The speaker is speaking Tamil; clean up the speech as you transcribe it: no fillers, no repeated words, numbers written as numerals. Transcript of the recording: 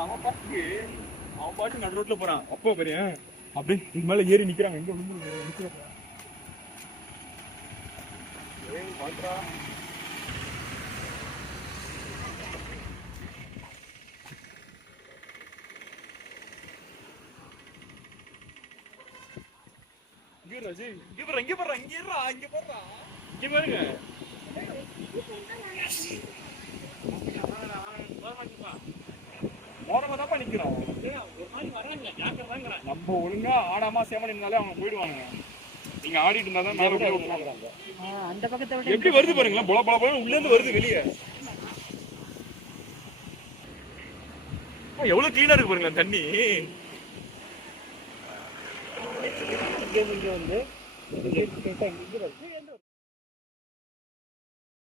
அவன் பாட்டு நடு ரோட்ல போறான். அப்போ பெரிய அப்படியே இது மேல ஏறி நிக்கிறாங்க. எங்க விழுந்து நிக்கிறப்ப பாக்குறா. இங்க பாருங்க. ஓரமா தான் நிக்கிறோம். நம்ம ஒழுங்கா ஆடாம சேமன் இருந்தாலே அவங்க போயிடுவாங்க. நீங்க ஆடிட்டு இருந்தாதான் மேல விட்டுறாங்க. அந்த பக்கத்தை விட எப்படி வருது பாருங்களேன். பொல பொல பொல உள்ள இருந்து வருது வெளியே. எவ்வளவு கிளீனா இருக்கு பாருங்களேன் தண்ணி. இங்க வந்து